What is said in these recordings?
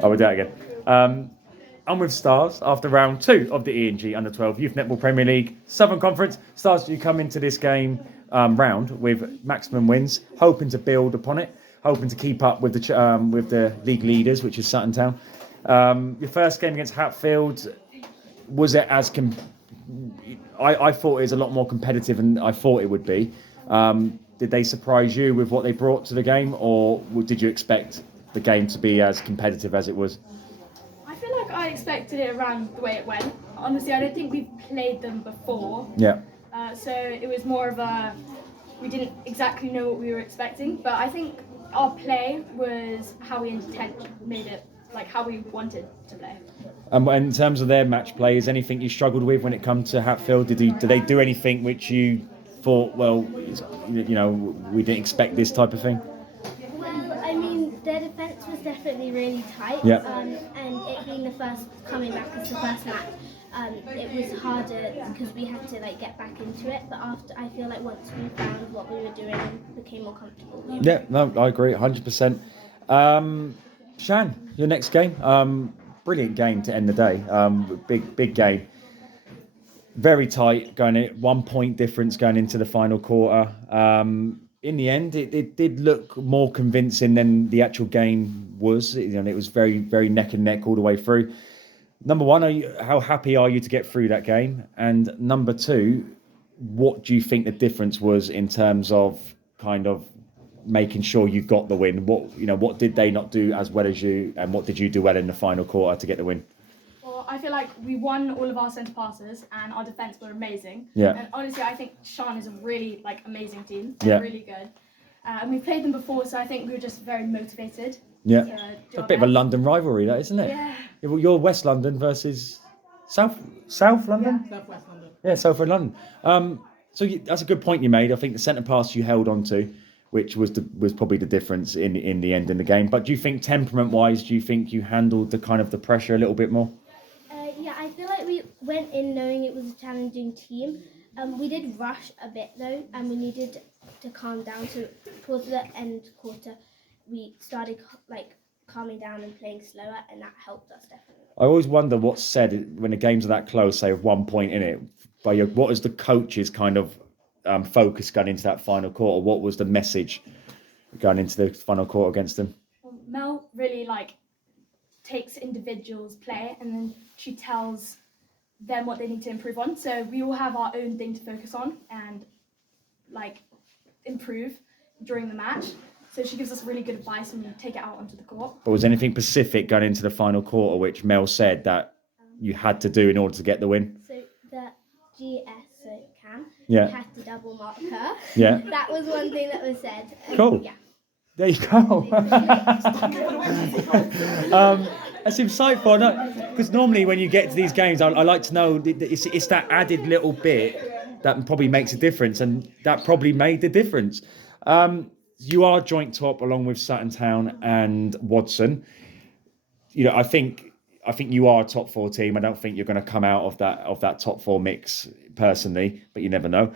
I will do that again. I'm with Starz after round 2 of the E&G Under-12 Youth Netball Premier League Southern Conference. Starz, you come into this game round with maximum wins, hoping to build upon it, hoping to keep up with the league leaders, which is Sutton Town. Your first game against Hatfield, was it as... I thought it was a lot more competitive than I thought it would be. Did they surprise you with what they brought to the game, or did you expect the game to be as competitive as it was? I feel like I expected it around the way it went. Honestly, I don't think we've played them before. Yeah. So it was more of we didn't exactly know what we were expecting, but I think our play was how we made it, like how we wanted to play. In terms of their match play, is anything you struggled with when it comes to Hatfield? Did they do anything which you thought, well, we didn't expect this type of thing? Well, I mean, their defence was definitely really tight. Yeah. And it being the first coming back as the first match, it was harder because we had to get back into it. But I feel like once we found what we were doing and became more comfortable. Yeah, no, I agree, 100%. Shan, your next game. Brilliant game to end the day. Big game. Very tight, going at 1 point difference going into the final quarter. In the end, it did look more convincing than the actual game was. It was very, very neck and neck all the way through. Number one, how happy are you to get through that game? And number two, what do you think the difference was in terms of kind of making sure you got the win? What did they not do as well as you, and what did you do well in the final quarter to get the win? Well, I feel like we won all of our centre passes and our defence were amazing. Yeah. And honestly, I think Shan is a really amazing team. Yeah. They're really good. And we've played them before, so I think we were just very motivated. Yeah. To A bit of a London rivalry, that, isn't it? Yeah. Well, you're West London versus South London? Yeah. South West London. Yeah, South London. So that's a good point you made. I think the centre pass you held on to, which was probably the difference in the end in the game. But do you think temperament-wise, do you think you handled the pressure a little bit more? Yeah, I feel like we went in knowing it was a challenging team. We did rush a bit though, and we needed to calm down. So towards the end quarter, we started calming down and playing slower, and that helped us definitely. I always wonder what's said when the games are that close, say with 1 point in it. What is the coach's kind of focus going into that final quarter? What was the message going into the final quarter against them? Well, Mel really takes individuals' play, and then she tells them what they need to improve on. So we all have our own thing to focus on and improve during the match. So she gives us really good advice and we take it out onto the court. But was anything specific going into the final quarter which Mel said that you had to do in order to get the win? So the GS, so Cam, Yeah. we had to double mark her. Yeah. That was one thing that was said. Cool. Yeah. There you go. That's insightful. I know, because normally when you get to these games, I like to know it's that added little bit that probably makes a difference, and that probably made the difference. You are joint top along with Sutton Town and Watson. I think you are a top 4 team. I don't think you're going to come out of that top 4 mix personally, but you never know.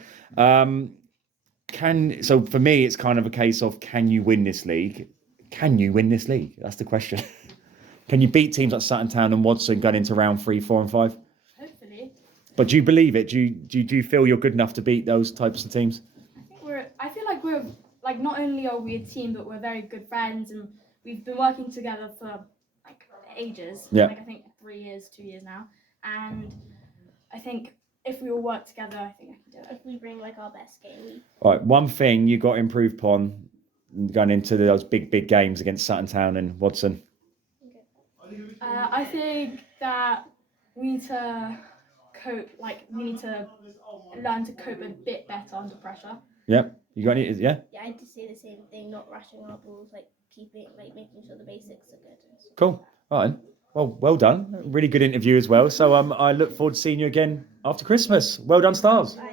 So for me, it's kind of a case of, can you win this league? Can you win this league? That's the question. Can you beat teams like Sutton Town and Watson going into round 3, 4, and 5? Hopefully. But do you believe it? Do you feel you're good enough to beat those types of teams? I feel like we're not only are we a team, but we're very good friends, and we've been working together for ages. Yeah. I think 3 years, 2 years now, and I think if we all work together, I think I can do it. If we bring our best game. All right, one thing you got to improve upon going into those big games against Sutton Town and Watson. I think that we need to cope. We need to learn to cope a bit better under pressure. Yeah, you got any? Yeah. Yeah, I had to say the same thing. Not rushing our balls, keeping making sure the basics are good. Cool. All right. Well done. Really good interview as well. So I look forward to seeing you again after Christmas. Well done, Starz. Bye.